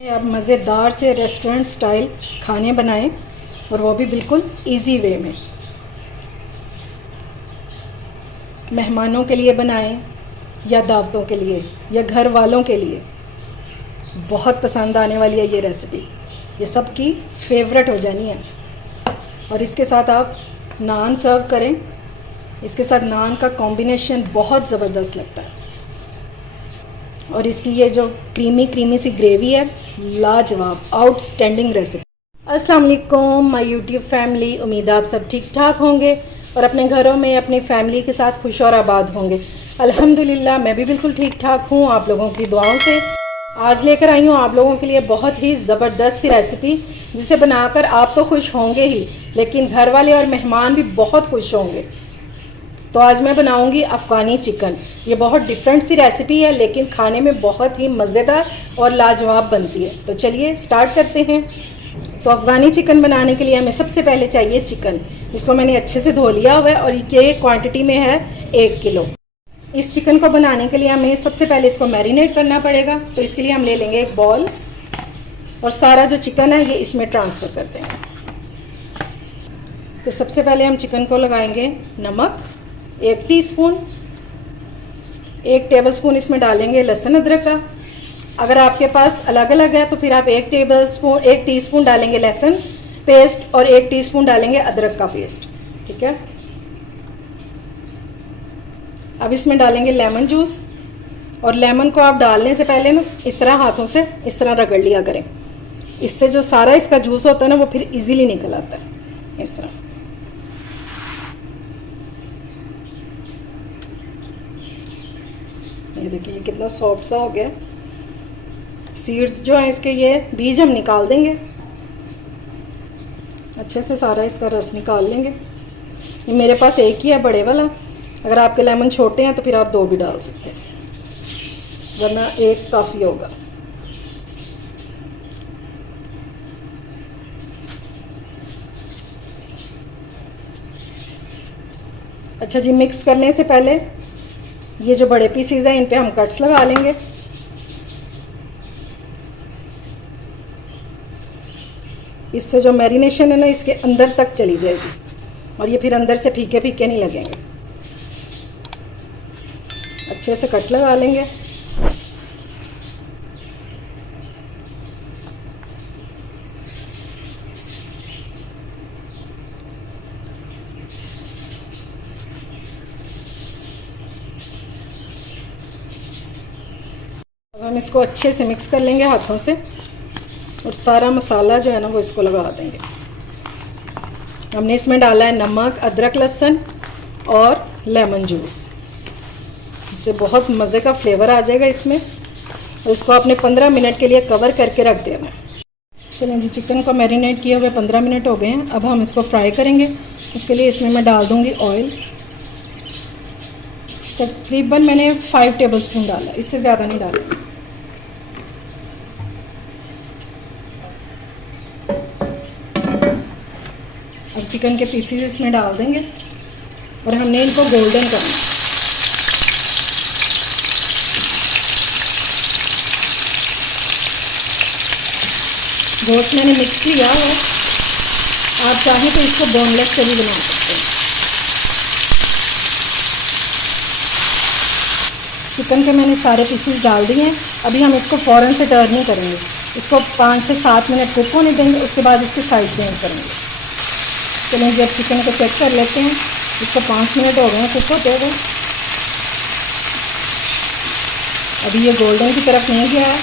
आप मज़ेदार से रेस्टोरेंट स्टाइल खाने बनाएं और वो भी बिल्कुल इजी वे में। मेहमानों के लिए बनाएं या दावतों के लिए या घर वालों के लिए, बहुत पसंद आने वाली है ये रेसिपी। ये सबकी फेवरेट हो जानी है। और इसके साथ आप नान सर्व करें, इसके साथ नान का कॉम्बिनेशन बहुत ज़बरदस्त लगता है। और इसकी ये जो क्रीमी सी ग्रेवी है, लाजवाब, आउटस्टैंडिंग रेसिपी। अस्सलाम वालेकुम माय यूट्यूब फैमिली, उम्मीद है आप सब ठीक ठाक होंगे और अपने घरों में अपनी फैमिली के साथ खुश और आबाद होंगे। अल्हम्दुलिल्लाह मैं भी बिल्कुल ठीक ठाक हूँ, आप लोगों की दुआओं से। आज लेकर आई हूँ आप लोगों के लिए बहुत ही ज़बरदस्त सी रेसिपी, जिसे बनाकर आप तो खुश होंगे ही, लेकिन घर वाले और मेहमान भी बहुत खुश होंगे। तो आज मैं बनाऊंगी अफ़गानी चिकन। ये बहुत डिफरेंट सी रेसिपी है, लेकिन खाने में बहुत ही मज़ेदार और लाजवाब बनती है। तो चलिए स्टार्ट करते हैं। तो अफ़गानी चिकन बनाने के लिए हमें सबसे पहले चाहिए चिकन, जिसको मैंने अच्छे से धो लिया हुआ है और ये क्वांटिटी में है 1 किलो। इस चिकन को बनाने के लिए हमें सबसे पहले इसको मैरिनेट करना पड़ेगा। तो इसके लिए हम ले लेंगे एक बॉल और सारा जो चिकन है ये इसमें ट्रांसफ़र कर देंगे। तो सबसे पहले हम चिकन को लगाएंगे नमक 1 टीस्पून, 1 टेबलस्पून इसमें डालेंगे लहसुन अदरक का। अगर आपके पास अलग अलग है तो फिर आप 1 टीस्पून डालेंगे लहसुन पेस्ट और 1 टीस्पून डालेंगे अदरक का पेस्ट। ठीक है। अब इसमें डालेंगे लेमन जूस, और लेमन को आप डालने से पहले ना इस तरह हाथों से इस तरह रगड़ लिया करें। इससे जो सारा इसका जूस होता है ना वो फिर इजीली निकल आता है इस तरह। ये देखिए ये कितना सॉफ्ट सा हो गया। सीड्स जो हैं इसके, ये बीज हम निकाल देंगे, अच्छे से सारा इसका रस निकाल लेंगे। ये मेरे पास एक ही है बड़े वाला, अगर आपके लेमन छोटे हैं तो फिर आप 2 भी डाल सकते हैं, वरना 1 काफ़ी होगा। अच्छा जी, मिक्स करने से पहले ये जो बड़े पीसीज हैं इन पे हम कट्स लगा लेंगे। इससे जो मैरिनेशन है ना इसके अंदर तक चली जाएगी और ये फिर अंदर से फीके फीके नहीं लगेंगे। अच्छे से कट लगा लेंगे। अब हम इसको अच्छे से मिक्स कर लेंगे हाथों से और सारा मसाला जो है ना वो इसको लगा देंगे। हमने इसमें डाला है नमक, अदरक, लहसुन और लेमन जूस। इससे बहुत मज़े का फ्लेवर आ जाएगा इसमें। और इसको आपने 15 मिनट के लिए कवर करके रख देना है। चलिए जी, चिकन को मैरिनेट किए हुए 15 मिनट हो गए हैं। अब हम इसको फ्राई करेंगे। उसके लिए इसमें मैं डाल दूँगी ऑयल। तकरीबन मैंने 5 टेबलस्पून डाला, इससे ज़्यादा नहीं डाला। अब चिकन के पीसेस इसमें डाल देंगे और हमने इनको गोल्डन करना है। गोश्त मैंने मिक्स लिया है, आप चाहें तो इसको बोनलेस से भी बना सकते हैं। चिकन के मैंने सारे पीसेस डाल दिए हैं। अभी हम इसको फ़ौरन से टर्न नहीं करेंगे, इसको 5 से 7 मिनट कुक होने देंगे। उसके बाद इसके साइड चेंज करेंगे। चलिए जब चिकन को चेक कर लेते हैं। इसको 5 मिनट हो गए हैं कुक होते हुए। अभी ये गोल्डन की तरफ नहीं गया है,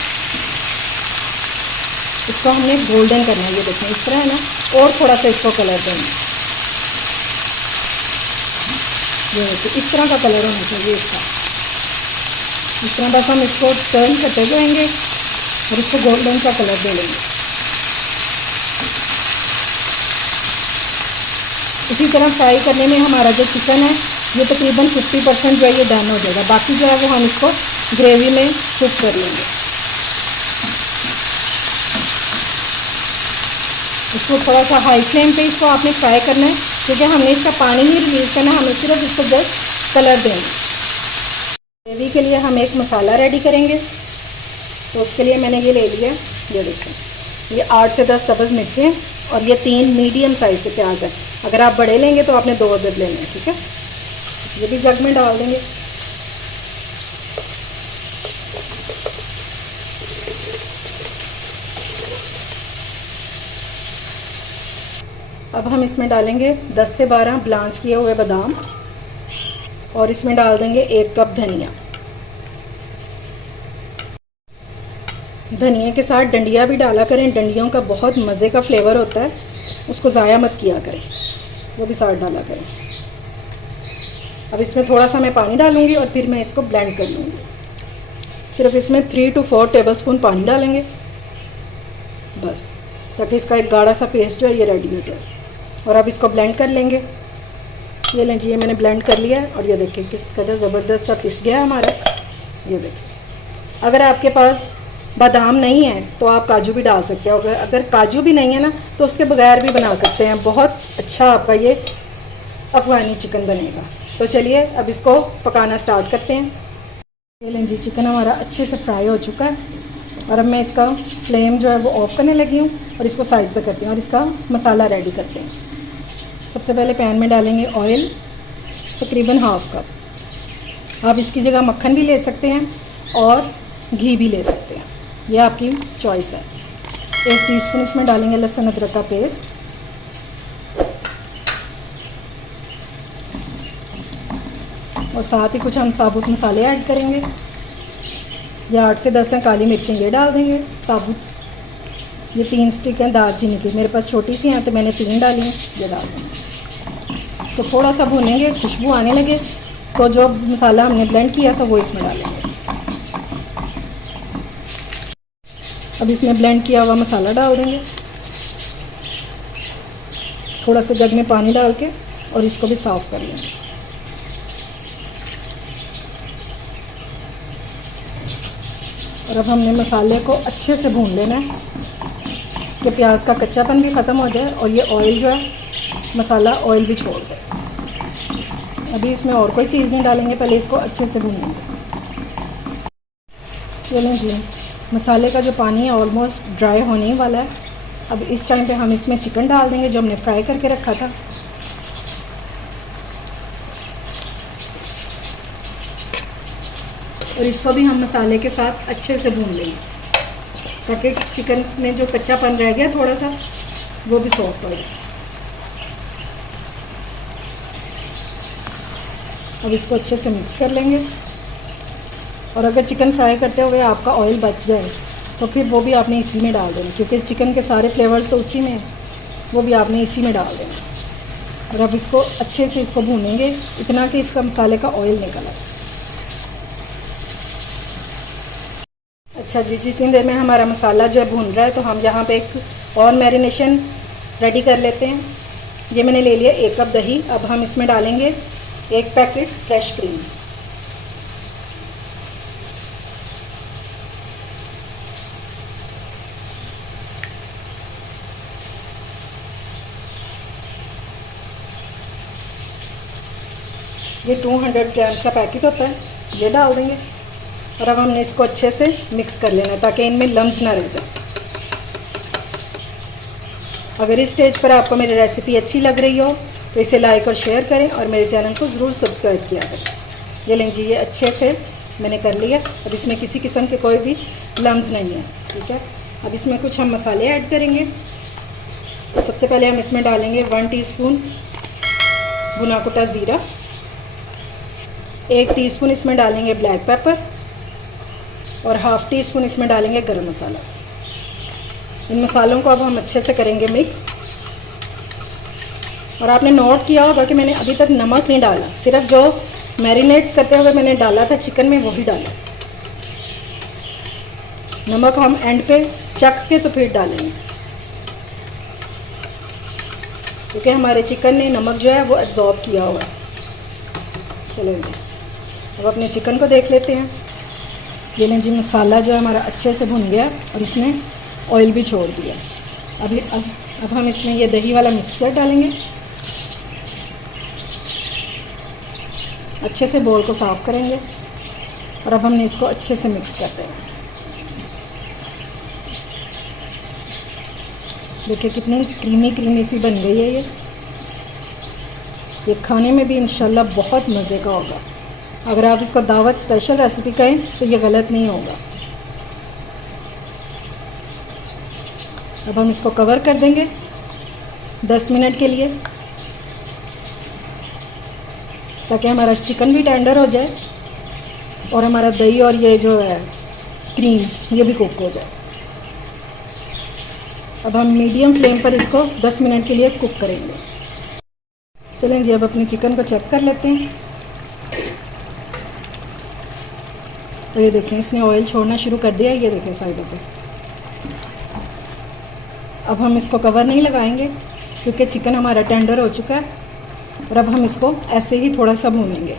इसको हमने गोल्डन करना है। ये देखें इस तरह है ना, और थोड़ा सा इसको कलर देंगे। ये देखिए इस तरह का कलर होना चाहिए इसका। इस तरह बस हम इसको टर्न करते जाएंगे और इसको गोल्डन सा कलर दे लेंगे। इसी तरह फ्राई करने में हमारा जो चिकन है ये तकरीबन 50% जो है ये डन हो जाएगा। बाकी जो है वो हम इसको ग्रेवी में कुक कर लेंगे। इसको थोड़ा सा हाई फ्लेम पे इसको आपने फ्राई करना है, क्योंकि हमने इसका पानी नहीं रिलीज़ करना, हमें सिर्फ इसको जस्ट कलर देंगे। ग्रेवी के लिए हम एक मसाला रेडी करेंगे। तो उसके लिए मैंने ये ले लिया ये देखें, ये 8 से 10 सब्ज़ मिर्चें और ये 3 मीडियम साइज़ के प्याज है। अगर आप बड़े लेंगे तो आपने 2 अदद लेने हैं, ठीक है। ये भी जग में डाल देंगे। अब हम इसमें डालेंगे 10 से 12 ब्लांच किए हुए बादाम और इसमें डाल देंगे 1 कप धनिया। धनिया के साथ डंडिया भी डाला करें, डंडियों का बहुत मज़े का फ्लेवर होता है, उसको ज़ाया मत किया करें, वो भी साथ डाला करें। अब इसमें थोड़ा सा मैं पानी डालूँगी और फिर मैं इसको ब्लेंड कर लूँगी। सिर्फ इसमें 3 to 4 टेबलस्पून पानी डालेंगे बस, ताकि इसका एक गाढ़ा सा पेस्ट जो है ये रेडी हो जाए। और अब इसको ब्लेंड कर लेंगे। ये लें जी, ये मैंने ब्लेंड कर लिया है और ये देखिए किस कदर ज़बरदस्त सा पिस गया हमारा। ये देखिए, अगर आपके पास बादाम नहीं है तो आप काजू भी डाल सकते हो। अगर काजू भी नहीं है ना तो उसके बगैर भी बना सकते हैं। बहुत अच्छा आपका ये अफ़गानी चिकन बनेगा। तो चलिए अब इसको पकाना स्टार्ट करते हैं। ये लें जी, चिकन हमारा अच्छे से फ्राई हो चुका है और अब मैं इसका फ्लेम जो है वो ऑफ़ करने लगी हूँ और इसको साइड पे करते हैं और इसका मसाला रेडी करते हैं। सबसे पहले पैन में डालेंगे ऑयल, तकरीबन ½ कप। आप इसकी जगह मक्खन भी ले सकते हैं और घी भी ले सकते हैं, यह आपकी चॉइस है। 1 टीस्पून इसमें डालेंगे लहसुन अदरक का पेस्ट और साथ ही कुछ हम साबुत मसाले ऐड करेंगे। या 8 से 10 हैं काली मिर्चें, ये डाल देंगे साबुत। ये 3 स्टिक हैं दालचीनी की, मेरे पास छोटी सी हैं तो मैंने 3 डाली हैं, ये डाल देंगे। तो थोड़ा सा भूनेंगे, खुशबू आने लगे तो जो मसाला हमने ब्लेंड किया था वो इसमें डालेंगे। अब इसमें ब्लेंड किया हुआ मसाला डाल देंगे, थोड़ा सा जग में पानी डाल के और इसको भी साफ़ कर लेंगे। और अब हमने मसाले को अच्छे से भून लेना है कि प्याज का कच्चापन भी ख़त्म हो जाए और ये ऑयल जो है मसाला ऑयल भी छोड़ दे। अभी इसमें और कोई चीज़ नहीं डालेंगे, पहले इसको अच्छे से भूनेंगे। चलें जी, मसाले का जो पानी है ऑलमोस्ट ड्राई होने ही वाला है। अब इस टाइम पे हम इसमें चिकन डाल देंगे जो हमने फ्राई करके रखा था। और इसको भी हम मसाले के साथ अच्छे से भून लेंगे ताकि चिकन में जो कच्चापन रह गया थोड़ा सा वो भी सॉफ्ट हो जाए। अब इसको अच्छे से मिक्स कर लेंगे। और अगर चिकन फ्राई करते हुए आपका ऑयल बच जाए तो फिर वो भी आपने इसी में डाल देना, क्योंकि चिकन के सारे फ्लेवर्स तो उसी में हैं, वो भी आपने इसी में डाल देना। और अब इसको अच्छे से इसको भूनेंगे इतना कि इसका मसाले का ऑयल निकल आए। अच्छा जी, जितनी देर में हमारा मसाला जो है भून रहा है तो हम यहाँ पे एक और मैरिनेशन रेडी कर लेते हैं। ये मैंने ले लिया 1 कप दही। अब हम इसमें डालेंगे 1 पैकेट फ्रेश क्रीम। ये 200 ग्राम्स का पैकेट होता है, ये डाल देंगे। और अब हमने इसको अच्छे से मिक्स कर लेना ताकि इनमें लम्स ना रह जाए। अगर इस स्टेज पर आपको मेरी रेसिपी अच्छी लग रही हो तो इसे लाइक और शेयर करें और मेरे चैनल को ज़रूर सब्सक्राइब किया करें। ये लें जी, ये अच्छे से मैंने कर लिया। अब इसमें किसी किस्म के कोई भी लम्स नहीं है, ठीक है। अब इसमें कुछ हम मसाले ऐड करेंगे। तो सबसे पहले हम इसमें डालेंगे 1 टीस्पून भुना कुटा ज़ीरा, 1 टीस्पून इसमें डालेंगे ब्लैक पेपर और ½ टीस्पून इसमें डालेंगे गरम मसाला। इन मसालों को अब हम अच्छे से करेंगे मिक्स। और आपने नोट किया होगा कि मैंने अभी तक नमक नहीं डाला, सिर्फ जो मैरिनेट करते हुए मैंने डाला था चिकन में वही डाला। नमक हम एंड पे चख के तो फिर डालेंगे, क्योंकि हमारे चिकन ने नमक जो है वो एब्जॉर्ब किया हुआ है। चलें जी, अब अपने चिकन को देख लेते हैं। ये लें जी, मसाला जो है हमारा अच्छे से भुन गया और इसने ऑयल भी छोड़ दिया। अब हम इसमें ये दही वाला मिक्सचर डालेंगे। अच्छे से बोल को साफ़ करेंगे और अब हमने इसको अच्छे से मिक्स करते हैं। देखिए कितनी क्रीमी क्रीमी सी बन गई है ये खाने में भी इंशाल्लाह बहुत मज़े का होगा। अगर आप इसको दावत स्पेशल रेसिपी कहें तो ये गलत नहीं होगा। अब हम इसको कवर कर देंगे 10 मिनट के लिए, ताकि हमारा चिकन भी टेंडर हो जाए और हमारा दही और ये जो है क्रीम ये भी कुक हो जाए। अब हम मीडियम फ्लेम पर इसको 10 मिनट के लिए कुक करेंगे। चलें जी, अब अपनी चिकन को चेक कर लेते हैं। तो ये देखें इसने ऑयल छोड़ना शुरू कर दिया, ये देखें साइडों पे। अब हम इसको कवर नहीं लगाएंगे क्योंकि चिकन हमारा टेंडर हो चुका है। और अब हम इसको ऐसे ही थोड़ा सा भूनेंगे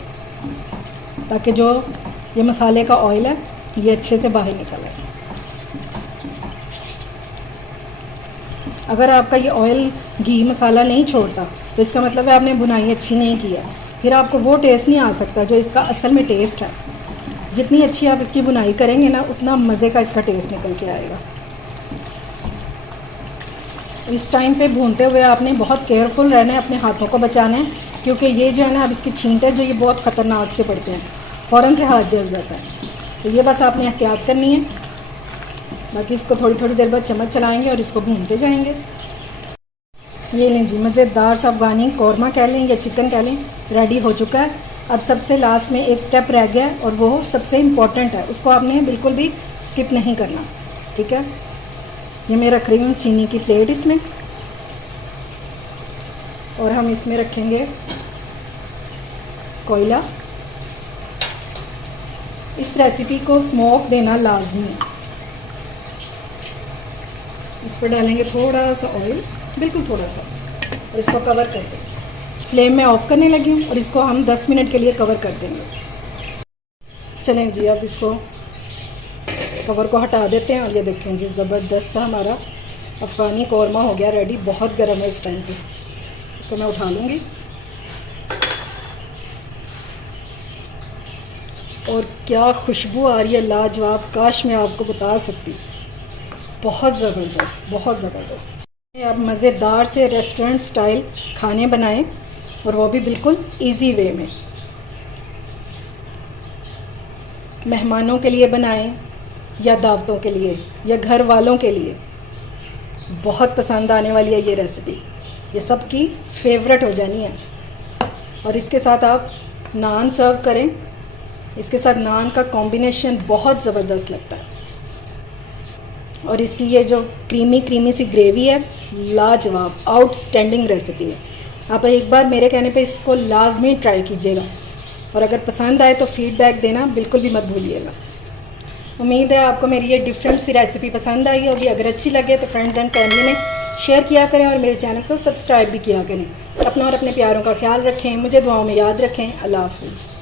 ताकि जो ये मसाले का ऑयल है ये अच्छे से बाहर निकल आए। अगर आपका ये ऑयल घी मसाला नहीं छोड़ता तो इसका मतलब है आपने बुनाई अच्छी नहीं किया, फिर आपको वो टेस्ट नहीं आ सकता जो इसका असल में टेस्ट है। जितनी अच्छी आप इसकी बुनाई करेंगे ना, उतना मज़े का इसका टेस्ट निकल के आएगा। इस टाइम पे भूनते हुए आपने बहुत केयरफुल रहना है, अपने हाथों को बचाना है, क्योंकि ये जो है ना अब इसकी छींट है जो ये बहुत ख़तरनाक से पड़ते हैं, फ़ौरन से हाथ जल जाता है। तो ये बस आपने एहतियात करनी है। बाकी इसको थोड़ी थोड़ी देर बाद चम्मच चलाएंगे और इसको भूनते जाएंगे। ये लें जी, मज़ेदार सा अफ़गानी कौरमा कह लें या चिकन कह लें, रेडी हो चुका है। अब सबसे लास्ट में एक स्टेप रह गया और वो सबसे इम्पॉर्टेंट है, उसको आपने बिल्कुल भी स्किप नहीं करना, ठीक है। ये मैं रख रही हूँ चीनी की प्लेट इसमें, और हम इसमें रखेंगे कोयला। इस रेसिपी को स्मोक देना लाजमी है। इस पर डालेंगे थोड़ा सा ऑयल, बिल्कुल थोड़ा सा, और इसको कवर कर देंगे। फ्लेम में ऑफ़ करने लगी हूँ और इसको हम 10 मिनट के लिए कवर कर देंगे। चलें जी, अब इसको कवर को हटा देते हैं और ये देखें जी, ज़बरदस्त सा हमारा अफ़गानी कौरमा हो गया रेडी। बहुत गर्म है इस टाइम पे। इसको मैं उठा लूँगी और क्या खुशबू आ रही है, लाजवाब। काश मैं आपको बता सकती, बहुत ज़बरदस्त, बहुत ज़बरदस्त। आप मज़ेदार से रेस्टोरेंट स्टाइल खाने बनाएं और वो भी बिल्कुल इजी वे में। मेहमानों के लिए बनाएं या दावतों के लिए या घर वालों के लिए, बहुत पसंद आने वाली है ये रेसिपी। ये सबकी फेवरेट हो जानी है। और इसके साथ आप नान सर्व करें, इसके साथ नान का कॉम्बिनेशन बहुत ज़बरदस्त लगता है। और इसकी ये जो क्रीमी क्रीमी सी ग्रेवी है, लाजवाब, आउटस्टैंडिंग रेसिपी है। आप एक बार मेरे कहने पे इसको लाजमी ट्राई कीजिएगा, और अगर पसंद आए तो फीडबैक देना बिल्कुल भी मत भूलिएगा। उम्मीद है आपको मेरी ये डिफरेंट सी रेसिपी पसंद आई होगी। अगर अच्छी लगे तो फ्रेंड्स एंड फैमिली में शेयर किया करें और मेरे चैनल को सब्सक्राइब भी किया करें। अपना और अपने प्यारों का ख्याल रखें, मुझे दुआओं में याद रखें। अल्लाह हाफ़िज़।